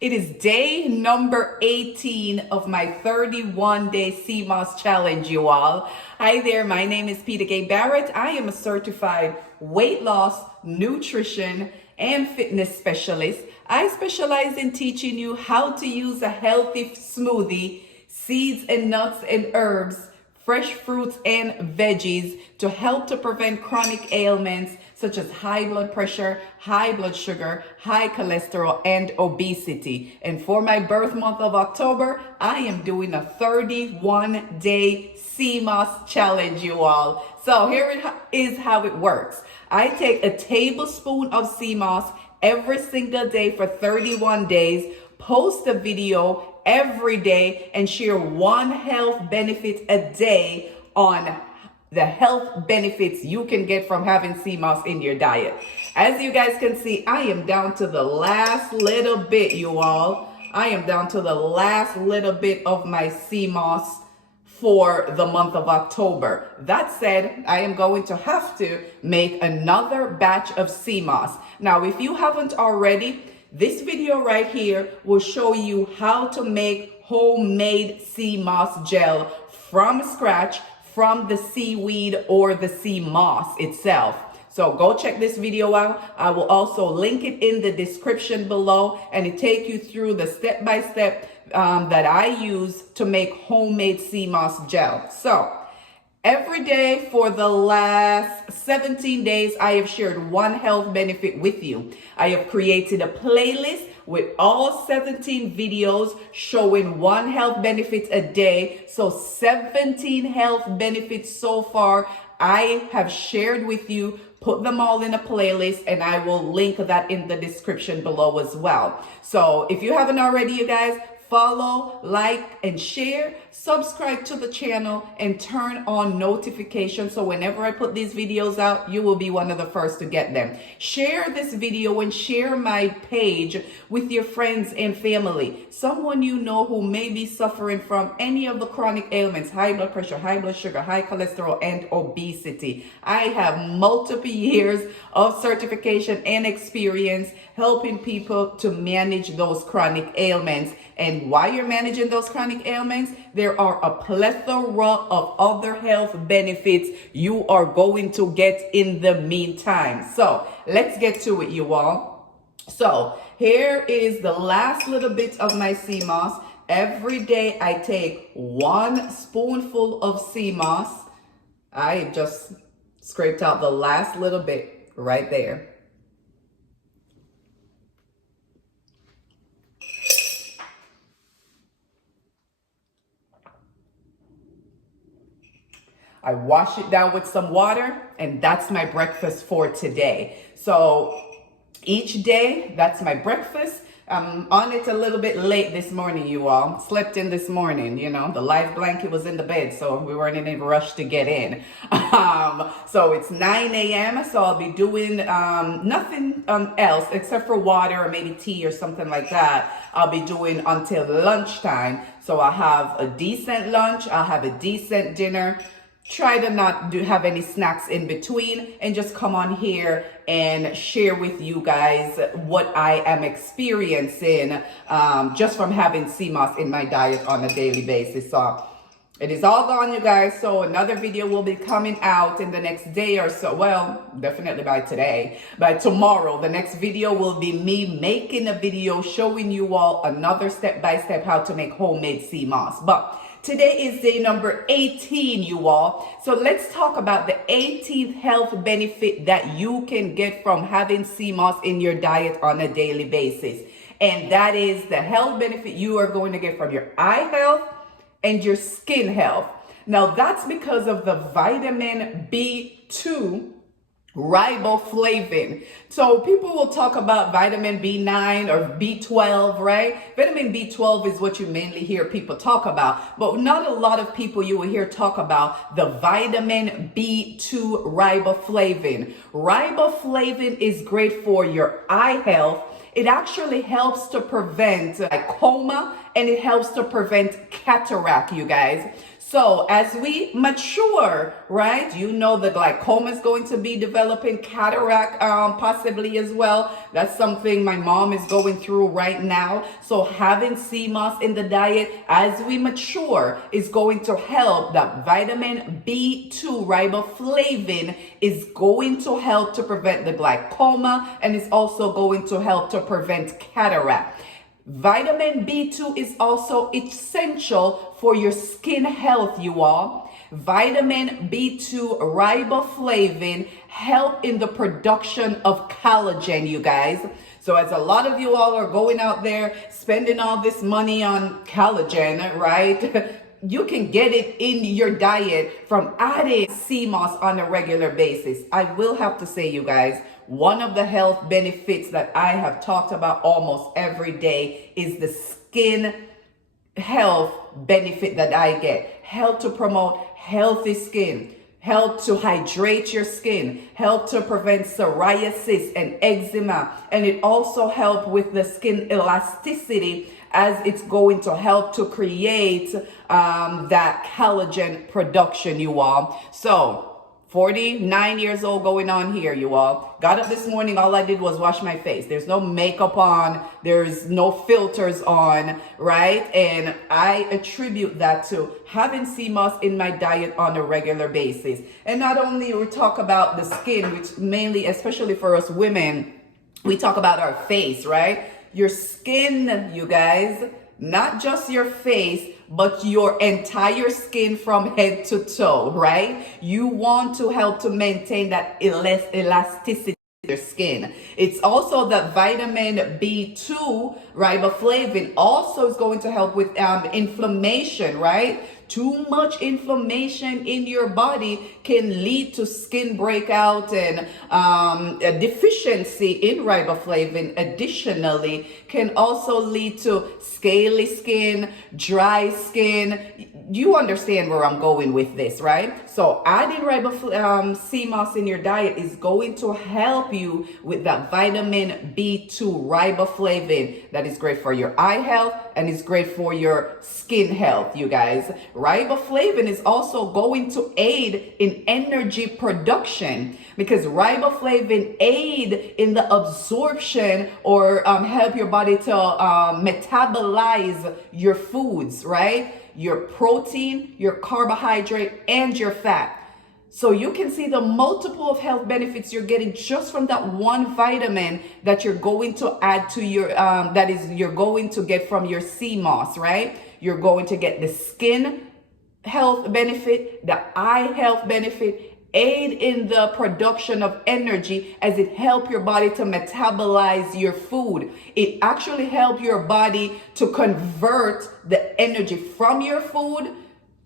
It is day number 18 of my 31-day Seamoss challenge, you all. Hi there, my name is Peter Gay Barrett. I am a certified weight loss, nutrition, and fitness specialist. I specialize in teaching you how to use a healthy smoothie, seeds and nuts and herbs, fresh fruits and veggies to help to prevent chronic ailments such as high blood pressure, high blood sugar, high cholesterol, and obesity. And for my birth month of October, I am doing a 31-day Seamoss challenge, you all. So here it is how it works. I take a tablespoon of Seamoss every single day for 31 days, post a video every day, and share one health benefit a day on the health benefits you can get from having Seamoss in your diet. As you guys can see, I am down to the last little bit, you all. I am down to the last little bit of my Seamoss for the month of October. That said, I am going to have to make another batch of Seamoss. Now, if you haven't already, this video right here will show you how to make homemade Seamoss gel from scratch from the seaweed or the sea moss itself. So go check this video out. I will also link it in the description below, and it take you through the step-by-step that I use to make homemade Seamoss gel. So every day for the last 17 days, I have shared one health benefit with you. I have created a playlist with all 17 videos showing one health benefit a day. So 17 health benefits so far I have shared with you. Put them all in a playlist, and I will link that in the description below as well. So if you haven't already, you guys, follow, like, and share, subscribe to the channel, and turn on notifications so whenever I put these videos out, you will be one of the first to get them. Share this video and share my page with your friends and family. Someone you know who may be suffering from any of the chronic ailments, high blood pressure, high blood sugar, high cholesterol, and obesity. I have multiple years of certification and experience helping people to manage those chronic ailments. And while you're managing those chronic ailments, there are a plethora of other health benefits you are going to get in the meantime. So let's get to it, you all. So here is the last little bit of my Seamoss. Every day I take one spoonful of Seamoss. I just scraped out the last little bit right there. I wash it down with some water, and that's my breakfast for today. So each day, that's my breakfast. I'm on it a little bit late this morning, you all. Slept in this morning, you know. The live blanket was in the bed, so we weren't in a rush to get in. So it's 9 a.m., so I'll be doing nothing else except for water or maybe tea or something like that. I'll be doing until lunchtime. So I'll have a decent lunch. I'll have a decent dinner. Try to not have any snacks in between, and just come on here and share with you guys what I am experiencing just from having Seamoss in my diet on a daily basis. So it is all gone, you guys. So another video will be coming out in the next day or so. Well, definitely by today. By tomorrow, the next video will be me making a video showing you all another step-by-step how to make homemade Seamoss. But today is day number 18, you all. So let's talk about the 18th health benefit that you can get from having Seamoss in your diet on a daily basis. And that is the health benefit you are going to get from your eye health and your skin health. Now that's because of the vitamin B2 riboflavin. So people will talk about vitamin B9 or B12, right? Vitamin B12 is what you mainly hear people talk about, but not a lot of people you will hear talk about the vitamin B2 riboflavin. Riboflavin is great for your eye health. It actually helps to prevent glaucoma, and it helps to prevent cataract, you guys. So as we mature, right, you know the glaucoma is going to be developing, cataract possibly as well. That's something my mom is going through right now. So having Seamoss in the diet as we mature is going to help. That vitamin B2 riboflavin is going to help to prevent the glaucoma, and it's also going to help to prevent cataract. Vitamin B2 is also essential for your skin health, you all. Vitamin B2 riboflavin help in the production of collagen, you guys. So as a lot of you all are going out there spending all this money on collagen, right? You can get it in your diet from adding Seamoss on a regular basis. I will have to say, you guys, one of the health benefits that I have talked about almost every day is the skin health benefit that I get. Help to promote healthy skin, help to hydrate your skin, help to prevent psoriasis and eczema, and it also help with the skin elasticity, as it's going to help to create that collagen production, you all. So 49 years old going on here, you all. Got up this morning, all I did was wash my face. There's no makeup on, there's no filters on, right? And I attribute that to having Seamoss in my diet on a regular basis. And not only we talk about the skin, which mainly, especially for us women, we talk about our face, right? Your skin, you guys, not just your face, but your entire skin from head to toe, right? You want to help to maintain that elasticity of your skin. It's also that vitamin B2 riboflavin also is going to help with inflammation, right? Too much inflammation in your body can lead to skin breakout and a deficiency in riboflavin. Additionally, can also lead to scaly skin, dry skin. You understand where I'm going with this, right? So adding Seamoss in your diet is going to help you with that vitamin B2 riboflavin. That is great for your eye health and is great for your skin health, you guys. Riboflavin is also going to aid in energy production, because riboflavin aid in the absorption or help your body to metabolize your foods, right? Your protein, your carbohydrate, and your fat. So you can see the multiple of health benefits you're getting just from that one vitamin that you're going to add to your, you're going to get from your Seamoss, right? You're going to get the skin health benefit, the eye health benefit, aid in the production of energy as it help your body to metabolize your food. It actually help your body to convert the energy from your food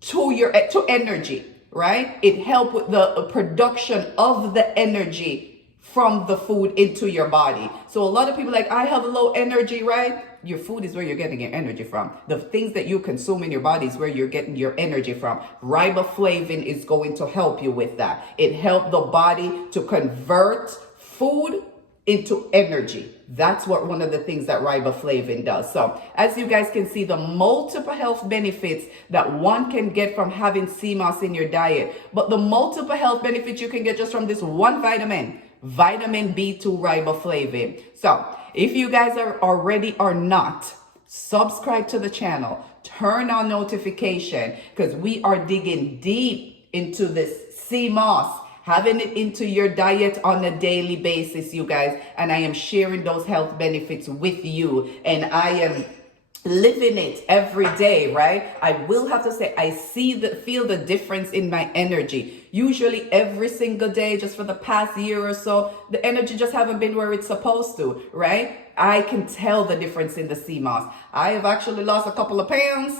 to energy, right? It help with the production of the energy from the food into your body. So a lot of people like, I have low energy, right? Your food is where you're getting your energy from. The things that you consume in your body is where you're getting your energy from. Riboflavin is going to help you with that. It helps the body to convert food into energy. That's what one of the things that riboflavin does. So as you guys can see, the multiple health benefits that one can get from having Seamoss in your diet, but the multiple health benefits you can get just from this one vitamin B2 riboflavin. So if you guys are already or not, subscribe to the channel, turn on notification, because we are digging deep into this Seamoss, having it into your diet on a daily basis, you guys. And I am sharing those health benefits with you. And I am living it every day, right? I will have to say, I feel the difference in my energy. Usually every single day, just for the past year or so, the energy just haven't been where it's supposed to, right? I can tell the difference in the Seamoss. I have actually lost a couple of pounds,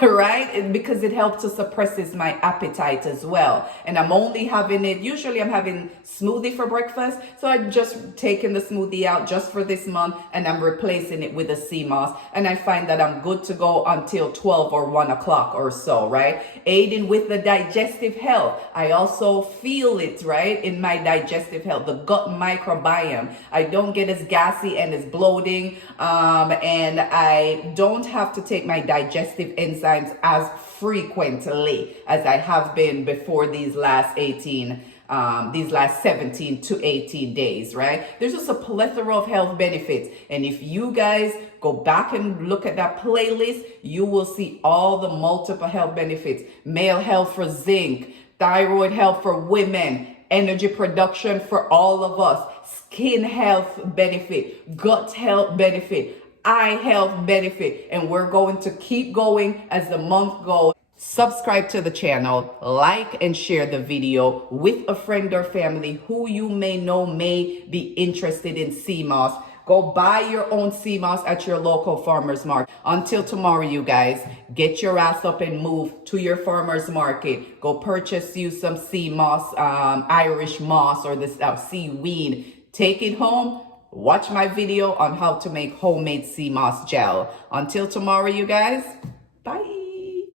right? Because it helps to suppresses my appetite as well. And I'm only having it, usually I'm having smoothie for breakfast. So I'm just taking the smoothie out just for this month and I'm replacing it with a Seamoss. And I find that I'm good to go until 12 or 1 o'clock or so, right? Aiding with the digestive health. I also feel it, right? In my digestive health, the gut microbiome. I don't get as gassy and as bloating. And I don't have to take my digestive enzymes as frequently as I have been before these last 17 to 18 days, right? There's just a plethora of health benefits. And if you guys go back and look at that playlist, you will see all the multiple health benefits. Male health for zinc, thyroid health for women, energy production for all of us, skin health benefit, gut health benefit, eye health benefit, and we're going to keep going as the month goes. Subscribe to the channel, like and share the video with a friend or family who you may know may be interested in Seamoss. Go buy your own Seamoss at your local farmer's market. Until tomorrow, you guys, get your ass up and move to your farmer's market. Go purchase you some Seamoss, Irish moss, or this seaweed. Take it home. Watch my video on how to make homemade Seamoss gel. Until tomorrow, you guys, bye.